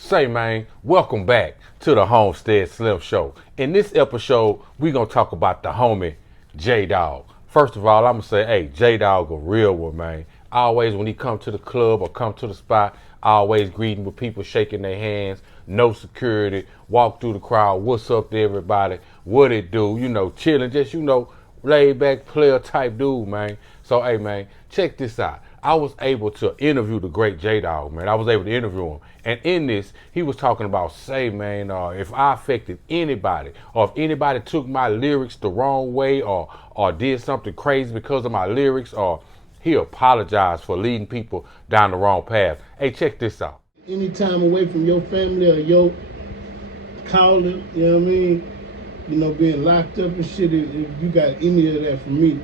Say, man, welcome back to the Homestead Slim Show. In this episode, we gonna talk about the homie J-Dawg. First of all, I'm gonna say, hey, J-Dawg a real one, man. Always when he come to the club or come to the spot, always greeting with people, shaking their hands, no security, walk through the crowd, what's up to everybody, what it do, chilling, just, laid back player type dude, man. So, hey, man, check this out. I was able to interview the great J-Dawg, man. I was able to interview him. And in this, he was talking about, say, man, if I affected anybody, or if anybody took my lyrics the wrong way, or did something crazy because of my lyrics, or he apologized for leading people down the wrong path. Hey, check this out. Any time away from your family or your calling, you know what I mean? Being locked up and shit, if you got any of that from me,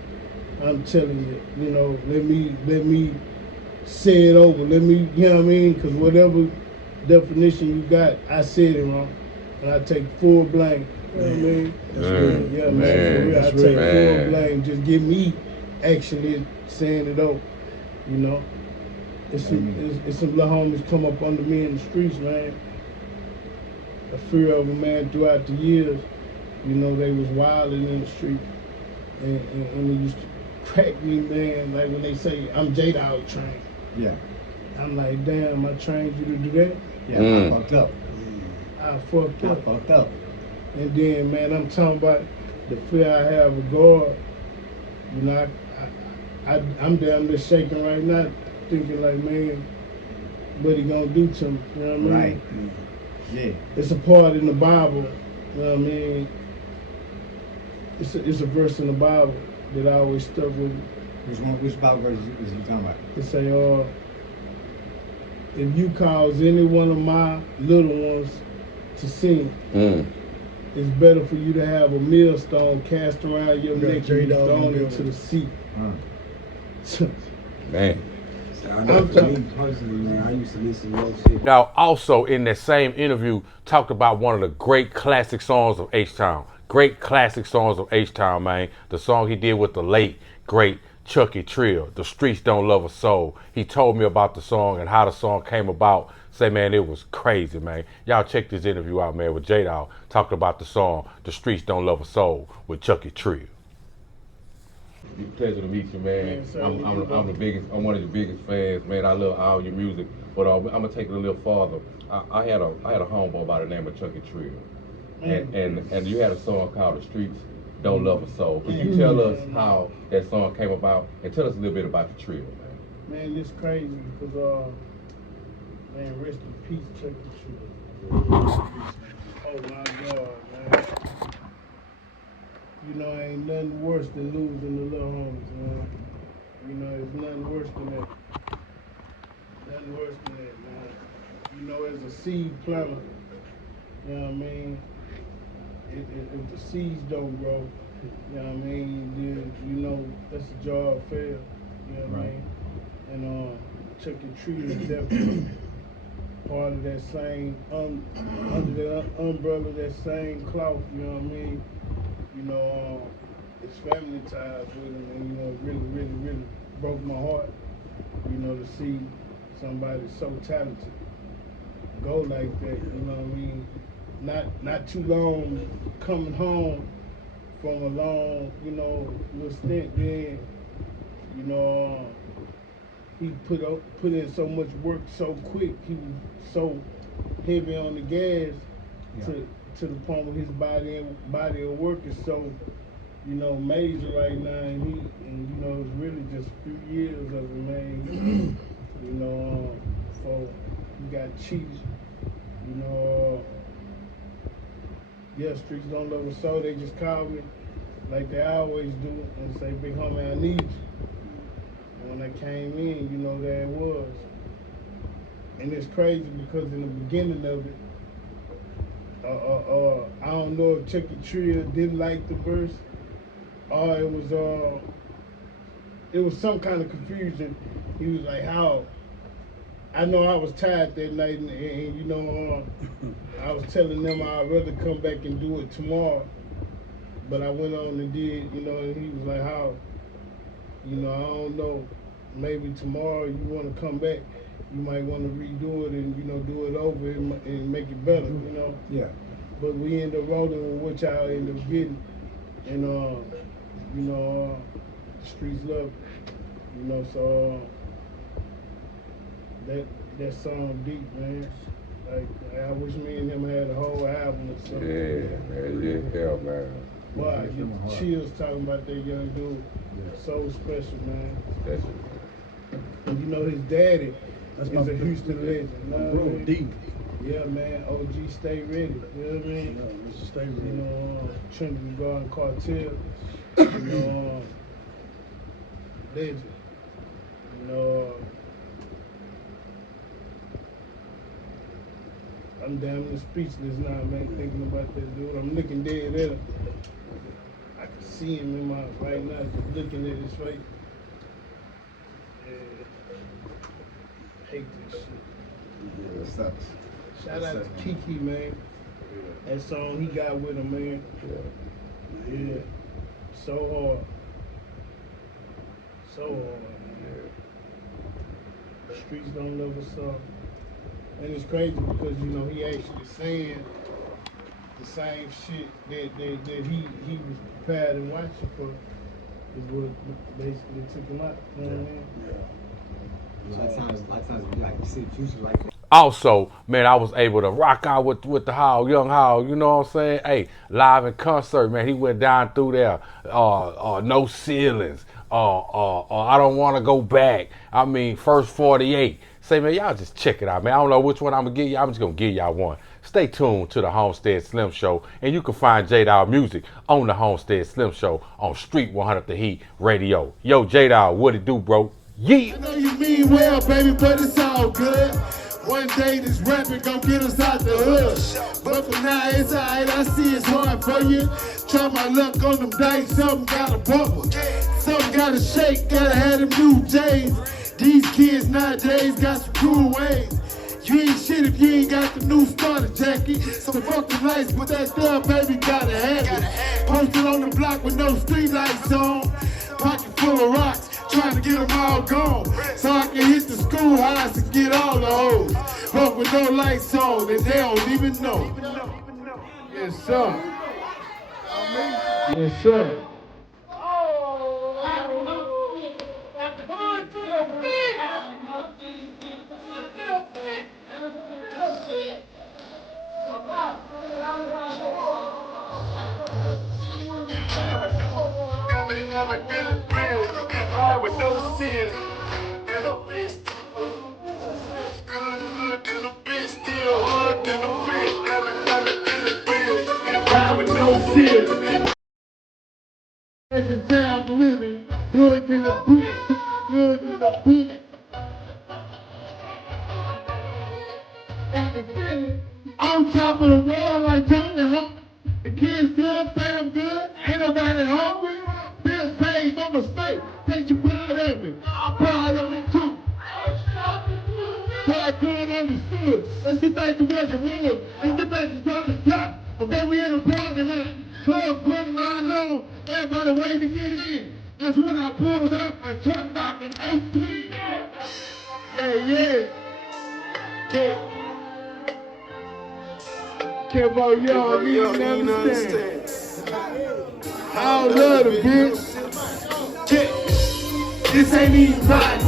I'm telling you, let me say it over. Let me, you know what I mean? Because whatever definition you got, I said it wrong. And I take full blame. You know what I mean? That's real. Yeah, man, for real. I take full blame. Just give me actually saying it over, you know? It's some little homies come up under me in the streets, man. A fear of them, man, throughout the years. They was wilding in the street. And they used to crack me, man, like when they say, I'm J-Dawg trained. Yeah. I'm like, damn, I trained you to do that? Yeah, I fucked up. I fucked up. up. And then, man, I'm talking about the fear I have of God. I'm damn near shaking right now, thinking like, man, what he gonna do to me? You know what I mean? Right. Yeah. It's a part in the Bible, you know what I mean? It's a verse in the Bible that I always stuck with me. Which Bible verse is you talking about? It say, if you cause any one of my little ones to sin, it's better for you to have a millstone cast around your neck and be thrown into the sea. Man. I know for me personally, man, I used to listen to those shit. Now, also in that same interview, talked about one of the great classic songs of H-Town. Great classic songs of H-Town, man. The song he did with the late, great Chucky Trill, The Streets Don't Love a Soul. He told me about the song and how the song came about. Say, man, it was crazy, man. Y'all check this interview out, man, with J-Dawg talking about the song The Streets Don't Love a Soul with Chucky Trill. It's a pleasure to meet you, man. I'm one of the biggest fans, man. I love all your music, but I'm gonna take it a little farther. I had a homeboy by the name of Chucky Trill, and you had a song called "The Streets Don't Love a Soul." Could you tell us how that song came about, and tell us a little bit about the Trill, man? Man, it's crazy because man, rest in peace, Chucky Trill. Oh my God, man. Ain't nothing worse than losing the little homies, man. There's nothing worse than that. Nothing worse than that, man. As a seed planter, you know what I mean? If the seeds don't grow, you know what I mean, then, that's a job failed, you know what I mean? And Chucky Trill is definitely part of that same, under the umbrella, that same cloth, you know what I mean? It's family ties with him, and it really, really, really broke my heart, to see somebody so talented go like that, you know what I mean? Not too long coming home from a long, little stint then, he put in so much work so quick, he was so heavy on the gas to the point where his body of work is so, major right now, and it's really just a few years of it, man. So he got cheated, Streets Don't Love a Soul. They just called me like they always do and say, big homie, I need you. And when I came in, there it was. And it's crazy because in the beginning of it, I don't know if Chucky Trill didn't like the verse, or it was some kind of confusion. He was like, how? I know I was tired that night, and I was telling them I'd rather come back and do it tomorrow. But I went on and did, and he was like, how? I don't know, maybe tomorrow you want to come back. you might want to redo it and do it over and make it better, Yeah. But we end up rolling with what y'all end up getting, and the streets love it, so that song deep, man. Like I wish me and him had a whole album or something. Yeah, man. Wow, you chills talking about that young dude. Yeah. So special, man. That's And his daddy That's is my a Houston legend. Bro, deep. Yeah, man. OG, stay ready. You know what I mean? Yeah, Mr. Stay ready. Trinity Garden Cartel. Legend. I'm damn near speechless now, man, thinking about that dude. I'm looking dead at him. I can see him in my right now, just looking at his face. Yeah. Hate this shit. Yeah, that sucks. Shout out to Kiki, man. That song he got with him, man. Yeah. So hard. So hard, man. The streets don't love us all. And it's crazy because, he actually saying the same shit that he was prepared and watching for is what basically took him out. You know what I mean? Yeah. A lot of times, like you see the future like that. Also, man, I was able to rock out with the Howell, Young Howell, you know what I'm saying? Hey, live in concert, man. He went down through there. No ceilings. I don't want to go back. I mean, first 48. Say, man, y'all just check it out, man. I don't know which one I'm going to give you. I'm just going to give y'all one. Stay tuned to the Homestead Slim Show, and you can find J-Dawg music on the Homestead Slim Show on Street 100 The Heat Radio. Yo, J-Dawg, what it do, bro? Yeah. I know you mean well, baby, but it's all good. One day this rapping gon' get us out the hood. But for now it's alright, I see it's hard for you. Try my luck on them dice, something gotta bubble. Something gotta shake, gotta have them new J's. These kids nowadays got some cool ways. You ain't shit if you ain't got the new starter jacket. So fuck the lights, but that there, baby, gotta have it. Posted on the block with no street lights on. Pocket full of rocks, trying to get them all gone. So I can hit the schoolhouse and get all the hoes. But with no lights on, and they don't even know. Yes, sir. Yes, sir. On top of the world like Johnny Hawk. The kids still say I'm good. Ain't nobody hungry. Bills paid for mistake. Take you proud of me. I'm proud of it too. So I couldn't understood. Let's get back to where the wood. Let's get back to the top. But then we in a parking lot. Club putting on low. Everybody waiting to get in. That's when I pulled up and turned out an 18. Yeah. Care about y'all, you don't understand. I don't love the bitch. This ain't even right,